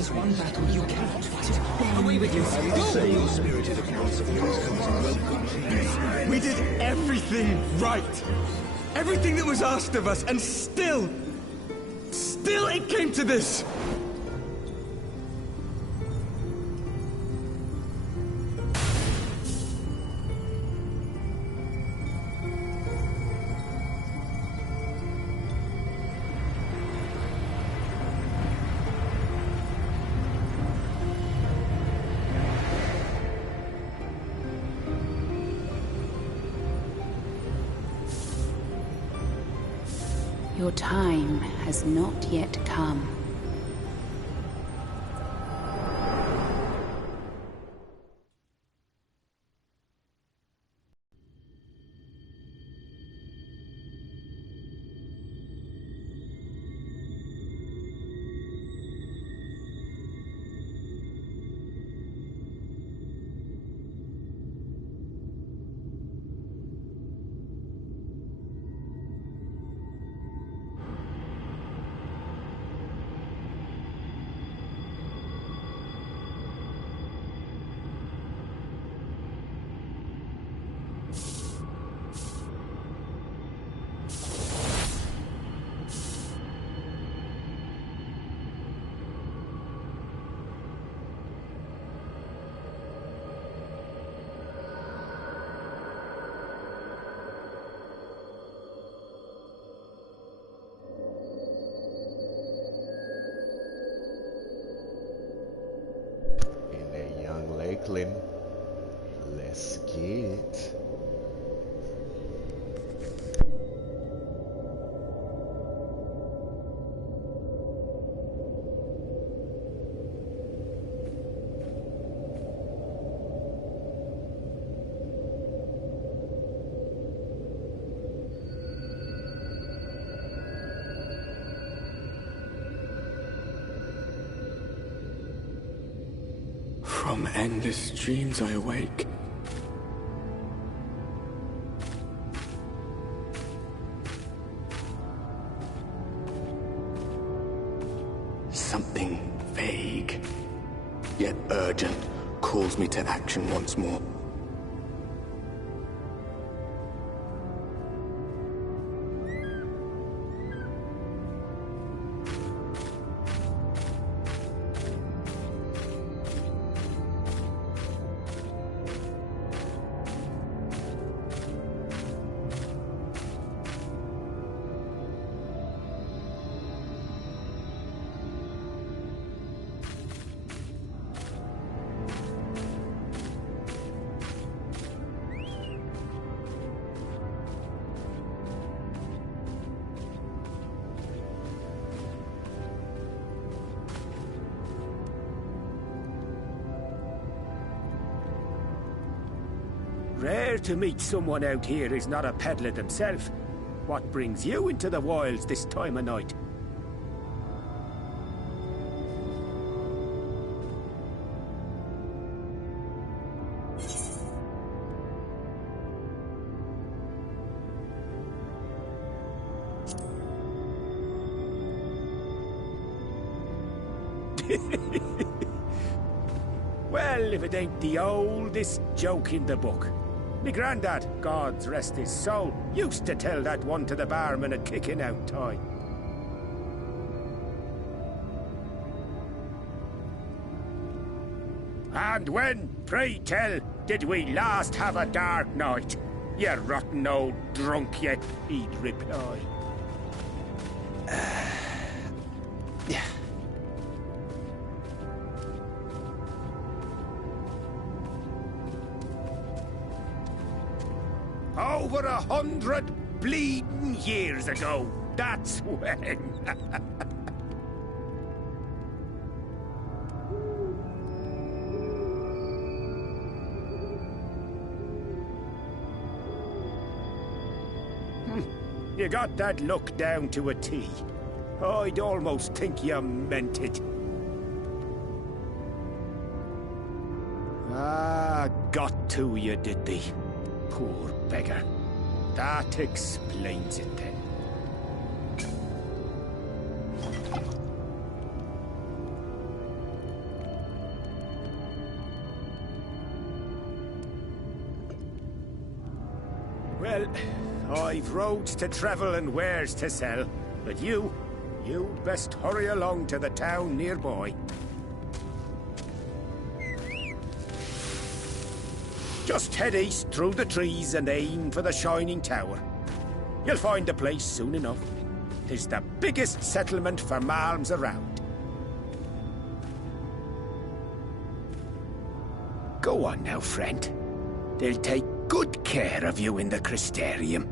is one battle you cannot fight. Away with you! Go! Spirited accounts of yours comes in welcome. We did everything right! Everything that was asked of us, and still it came to this! Your time has not yet come. Let's get From endless dreams I awake. Something vague, yet urgent, calls me to action once more. Rare to meet someone out here who's not a peddler themselves. What brings you into the wilds this time of night? Well, if it ain't the oldest joke in the book. Me granddad, God's rest his soul, used to tell that one to the barman at kicking out time. And when, pray tell, did we last have a dark night? You rotten old drunk yet, he'd reply. yeah. Over 100 bleeding years ago, that's when. You got that look down to a T. I'd almost think you meant it. Ah, got to you, did they? Poor beggar. That explains it then. Well, I've roads to travel and wares to sell, but you best hurry along to the town nearby. Just head east through the trees and aim for the Shining Tower. You'll find the place soon enough. 'Tis the biggest settlement for malms around. Go on now, friend. They'll take good care of you in the Crystarium.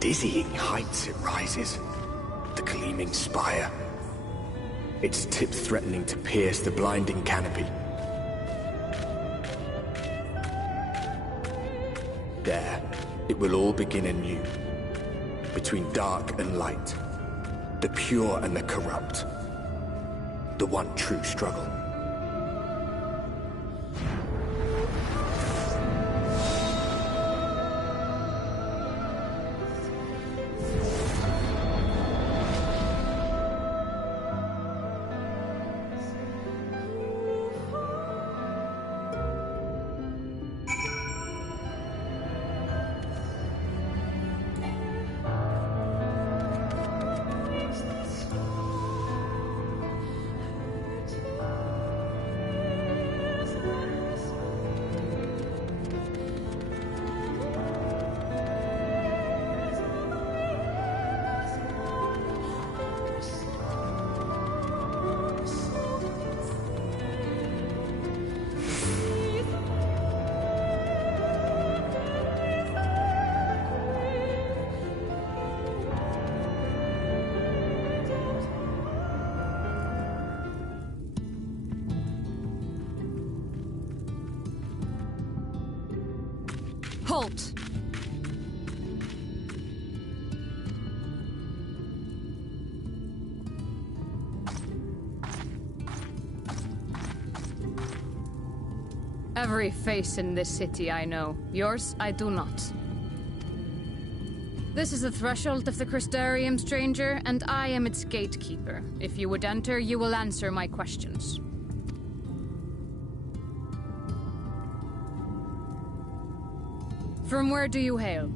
Dizzying heights it rises, the gleaming spire. Its tip threatening to pierce the blinding canopy. There, it will all begin anew. Between dark and light, the pure and the corrupt. The one true struggle. Halt! Every face in this city I know. Yours, I do not. This is the threshold of the Crystarium, stranger, and I am its gatekeeper. If you would enter, you will answer my questions. From where do you hail?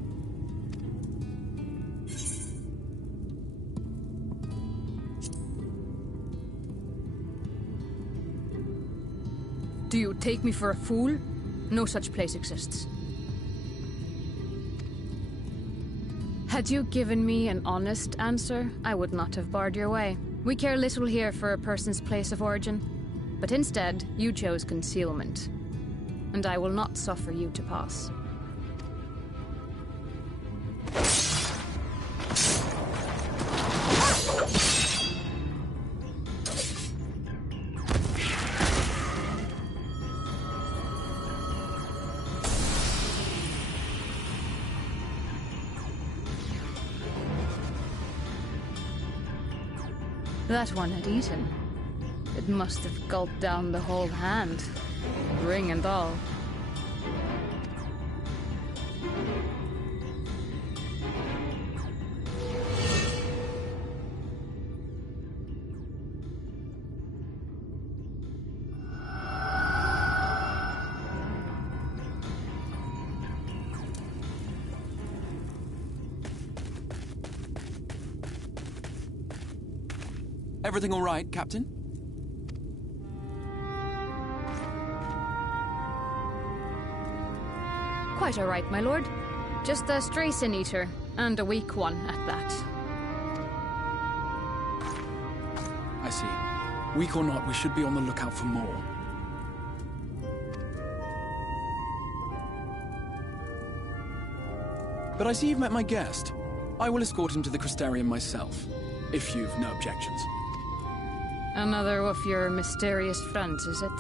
Do you take me for a fool? No such place exists. Had you given me an honest answer, I would not have barred your way. We care little here for a person's place of origin, but instead, you chose concealment. And I will not suffer you to pass. That one had eaten. It must have gulped down the whole hand, ring and all. Everything all right, Captain? Quite all right, my lord. Just a stray sin eater, and a weak one at that. I see. Weak or not, we should be on the lookout for more. But I see you've met my guest. I will escort him to the Crystarium myself, if you've no objections. Another of your mysterious friends, is it?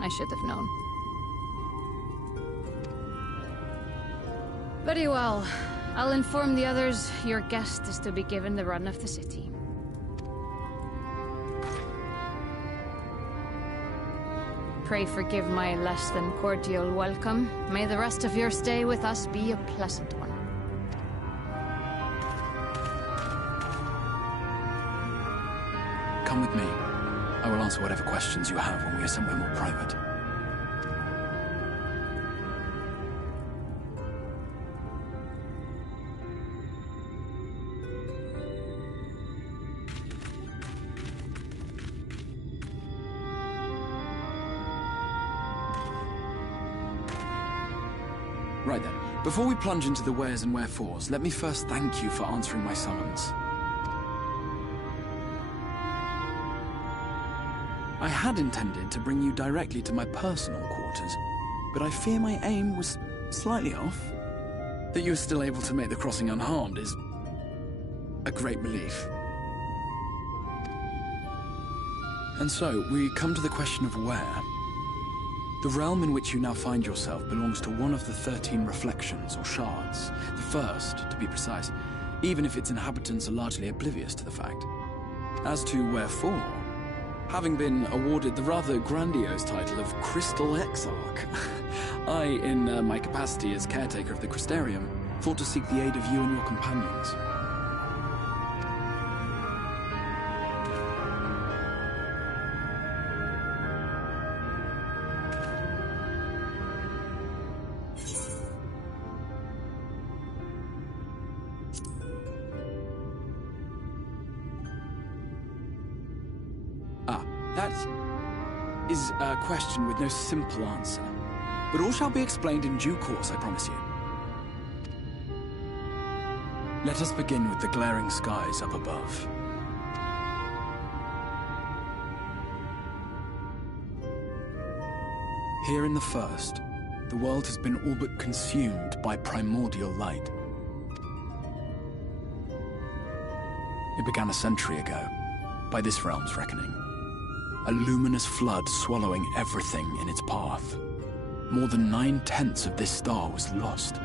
I should have known. Very well. I'll inform the others your guest is to be given the run of the city. Pray forgive my less than cordial welcome. May the rest of your stay with us be a pleasant one. Come with me. I will answer whatever questions you have when we are somewhere more private. Right then, before we plunge into the wheres and wherefores, let me first thank you for answering my summons. I had intended to bring you directly to my personal quarters, but I fear my aim was slightly off. That you are still able to make the crossing unharmed is a great relief. And so, we come to the question of where. The realm in which you now find yourself belongs to one of the 13 reflections, or shards. The first, to be precise, even if its inhabitants are largely oblivious to the fact. As to wherefore, having been awarded the rather grandiose title of Crystal Exarch, I, in my capacity as caretaker of the Crystarium, thought to seek the aid of you and your companions. That is a question with no simple answer. But all shall be explained in due course, I promise you. Let us begin with the glaring skies up above. Here in the first, the world has been all but consumed by primordial light. It began a century ago, by this realm's reckoning. A luminous flood swallowing everything in its path. More than 9/10 of this star was lost.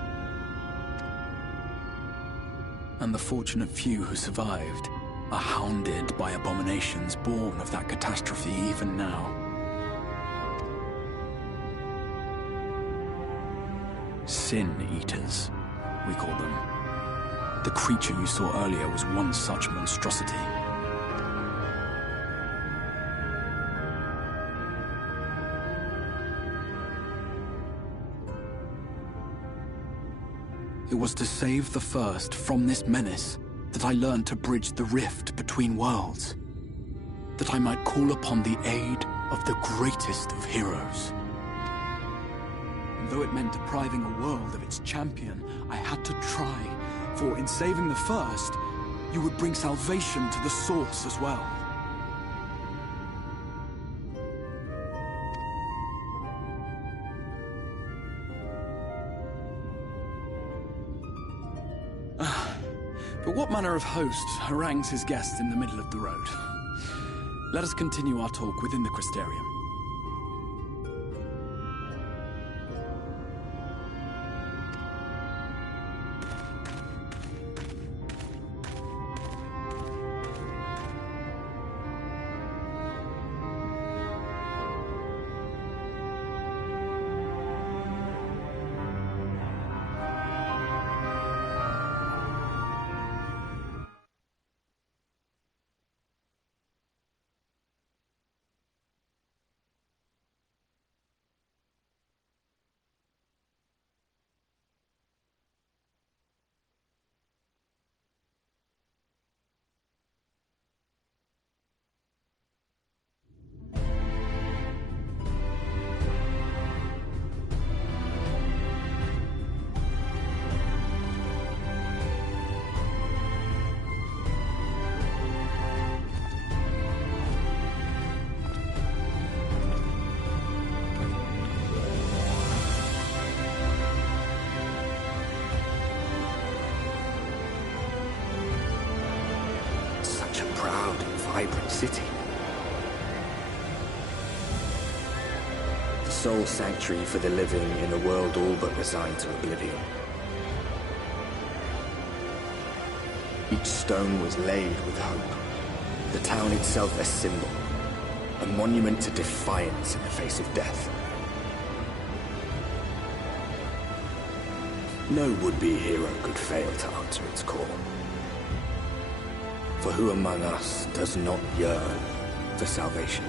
And the fortunate few who survived are hounded by abominations born of that catastrophe even now. Sin Eaters, we call them. The creature you saw earlier was one such monstrosity. It was to save the First from this menace that I learned to bridge the rift between worlds. That I might call upon the aid of the greatest of heroes. And though it meant depriving a world of its champion, I had to try, for in saving the First, you would bring salvation to the Source as well. But what manner of host harangues his guests in the middle of the road? Let us continue our talk within the Crystarium. Vibrant city. The sole sanctuary for the living in a world all but resigned to oblivion. Each stone was laid with hope. The town itself a symbol, a monument to defiance in the face of death. No would-be hero could fail to answer its call. For who among us does not yearn for salvation?